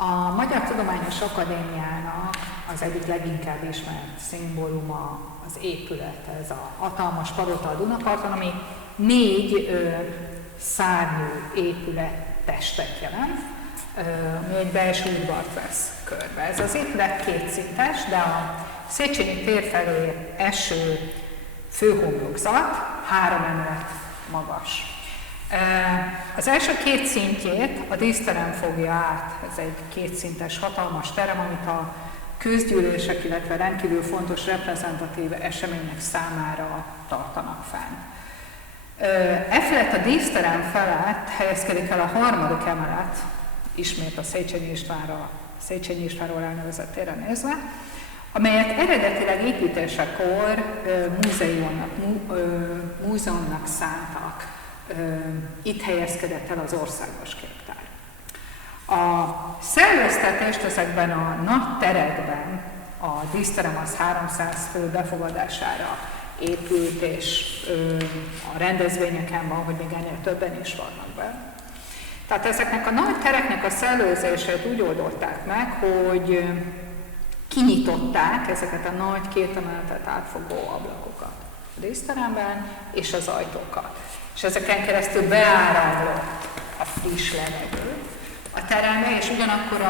A Magyar Tudományos Akadémiának az egyik leginkább ismert szimbóluma az épület, ez a hatalmas palota a Dunaparton, ami 4 szárnyú épülettestet jelent, ami egy belső udvart vesz körbe. Ez az épület kétszintes, de a Széchenyi tér felé eső főhomlokzat 3 emelet magas. Az első 2 szintjét a díszterem fogja át, ez egy kétszintes hatalmas terem, amit a közgyűlések, illetve rendkívül fontos reprezentatív események számára tartanak fenn. Efelett a díszterem felett helyezkedik el a 3. emelet, ismét a Széchenyi Istvánról elnevezett térre nézve, amelyet eredetileg építésekor múzeumnak szántak. Itt helyezkedett el az országos képtár. A szellőztetést ezekben a nagy terekben, a díszterem az 300 fő befogadására épült, és a rendezvényeken van, hogy még ennél többen is vannak be. Tehát ezeknek a nagy tereknek a szellőzését úgy oldották meg, hogy kinyitották ezeket a nagy 2 emeletet átfogó ablakokat a díszteremben és az ajtókat. És ezeken keresztül beáramlott a friss levegő a terembe, és ugyanakkor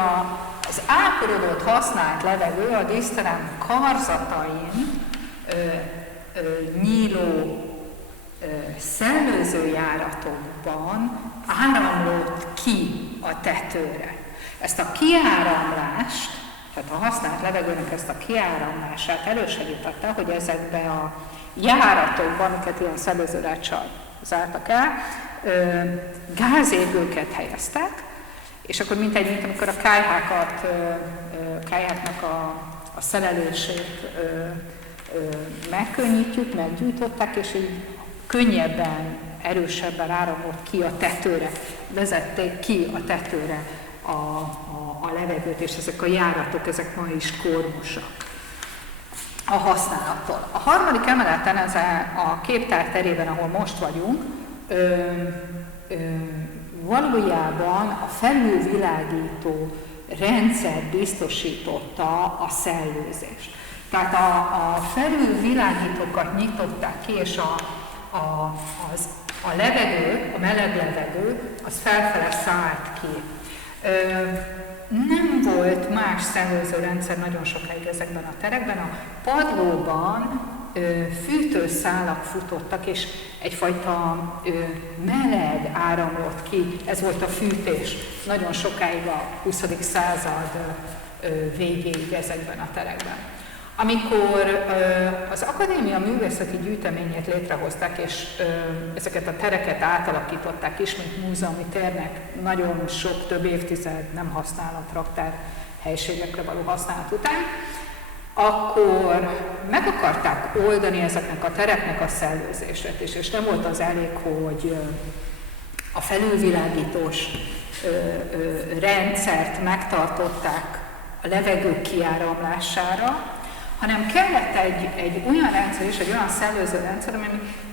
az áporodott, használt levegő a díszterem karzatain nyíló szellőzőjáratokban áramlott ki a tetőre. Ezt a kiáramlást, tehát a használt levegőnek ezt a kiáramlását elősegítette, hogy ezekbe a járatokban, amiket ilyen szellőzőráccsal zártak el, gázégőket helyeztek, és akkor mint amikor a kályháknak a szerelését megkönnyítjük, meggyújtották, és így könnyebben, erősebben áramlott ki a tetőre, vezették ki a tetőre a levegőt, és ezek a járatok, ezek ma is kormosak a használattól. A 3. emeleten, ez a képtár terében, ahol most vagyunk, valójában a felülvilágító rendszer biztosította a szellőzést. Tehát a felülvilágítókat nyitották ki, és a levegő, a meleg levegő, az felfele szállt ki. Nem volt más szellőzőrendszer nagyon sokáig ezekben a terekben. A padlóban fűtőszálak futottak, és egyfajta meleg áramlott ki, ez volt a fűtés nagyon sokáig a 20. század végéig ezekben a terekben. Amikor az Akadémia művészeti gyűjteményét létrehozták, és ezeket a tereket átalakították ismét múzeumi térnek, nagyon sok, több évtized nem használat, raktár helységekre való használat után, akkor meg akarták oldani ezeknek a tereknek a szellőzését is, és nem volt az elég, hogy a felülvilágítós rendszert megtartották a levegő kiáramlására, hanem kellett egy olyan rendszer is, egy olyan szellőző rendszer, ami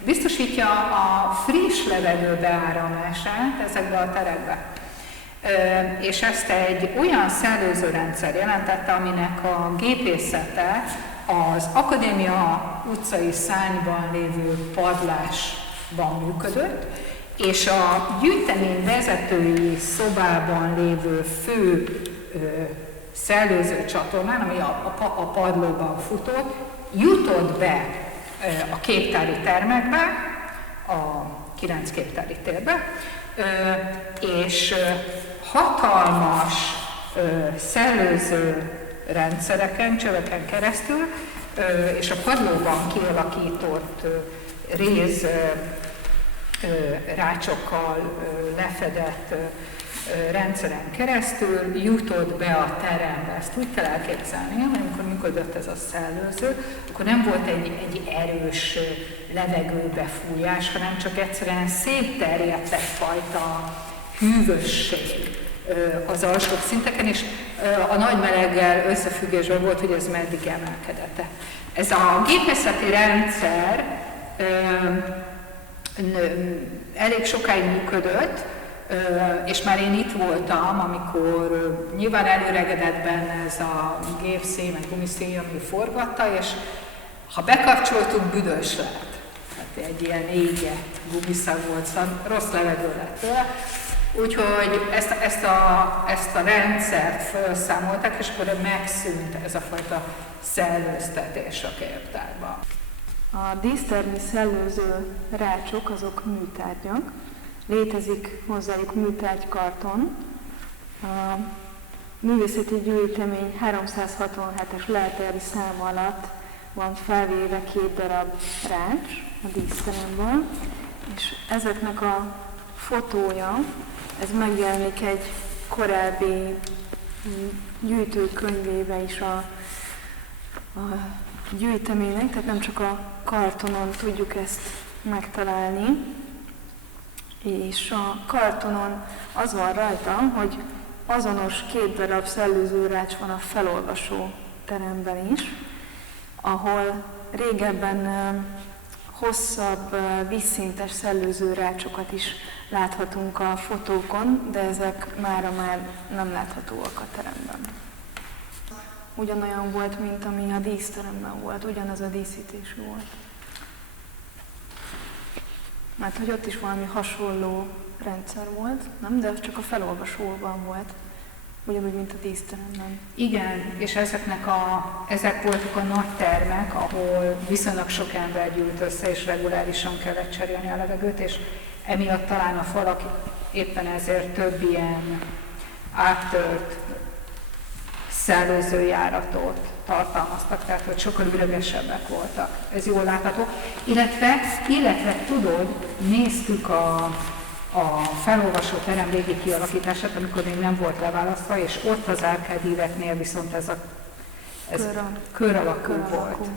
biztosítja a friss levegő beáramlását ezekbe a terekbe. És ezt egy olyan szellőző rendszer jelentette, aminek a gépészete az Akadémia utcai szárnyban lévő padlásban működött, és a gyűjtemény vezetői szobában lévő fő szellőző csatornán, ami a padlóban futott, jutott be a képtári termekbe, a 9 képtári térbe, és hatalmas szellőző rendszereken, csöveken keresztül, és a padlóban kialakított réz rácsokkal lefedett rendszeren keresztül jutott be a terembe. Ezt úgy kell elképzelni, hogy amikor működött ez a szellőző, akkor nem volt egy erős levegőbefújás, hanem csak egyszerűen szétterjedt egyfajta hűvösség az alsóbb szinteken, és a nagy meleggel összefüggésben volt, hogy ez meddig emelkedett. Ez a gépészeti rendszer elég sokáig működött, és már én itt voltam, amikor nyilván előregedett benne ez a gépszél, meg gumiszél, ami forgatta, és ha bekapcsoltuk, büdös lett. Tehát egy ilyen égett gumiszag volt, szóval rossz levegő lett tőle. Úgyhogy ezt a rendszert felszámolták, és akkor megszűnt ez a fajta szellőztetés a képtárban. A dísztermi szellőző rácsok azok műtárgyak. Létezik hozzájuk műtárgykarton. A művészeti gyűjtemény 367-es lelteri szám alatt van felvéve 2 darab rács a díszteremből, és ezeknek a fotója, ez megjelenik egy korábbi gyűjtőkönyvébe is a gyűjteménynek, tehát nem csak a kartonon tudjuk ezt megtalálni, és a kartonon az van rajta, hogy azonos 2 darab szellőzőrács van a felolvasó teremben is, ahol régebben hosszabb, vízszintes szellőzőrácsokat is láthatunk a fotókon, de ezek mára már nem láthatóak a teremben. Ugyanolyan volt, mint ami a díszteremben volt, ugyanaz a díszítésű volt. Mert hogy ott is valami hasonló rendszer volt, nem? De csak a felolvasóban volt, ugyanúgy, mint a díszteremben. Igen, és ezek voltak a nagy termek, ahol viszonylag sok ember gyűlt össze, és regulárisan kellett cserélni a levegőt, és emiatt talán a falak éppen ezért több ilyen áttört szellőzőjáratot tartalmaztak, tehát hogy sokkal üregesebbek voltak. Ez jól látható. Illetve tudod, néztük a felolvasó terem régi kialakítását, amikor még nem volt leválasztva, és ott az árkádíveknél viszont ez kör alakú volt.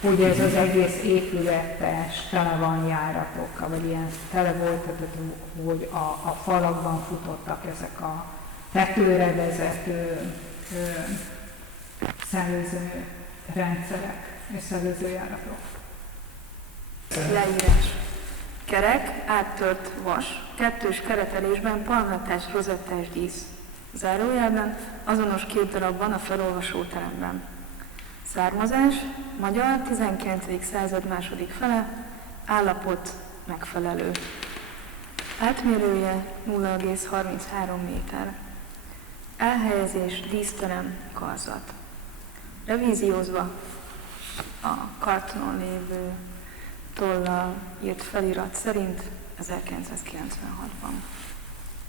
Ugye ez az egész épületes, tele van járatokkal, vagy ilyen tele volt, hogy a falakban futottak ezek a tetőre vezető szellőző rendszerek és szellőzőjáratok. Leírás. Kerek, áttört vas, 2-s keretelésben palmettás, rozettás dísz. Zárójelben azonos 2 darab van a felolvasó teremben. Származás, magyar, 19. század második fele, állapot megfelelő. Átmérője 0,33 méter. Elhelyezés, díszterem, karzat. Revíziózva a kartonon lévő tollal írt felirat szerint 1996-ban.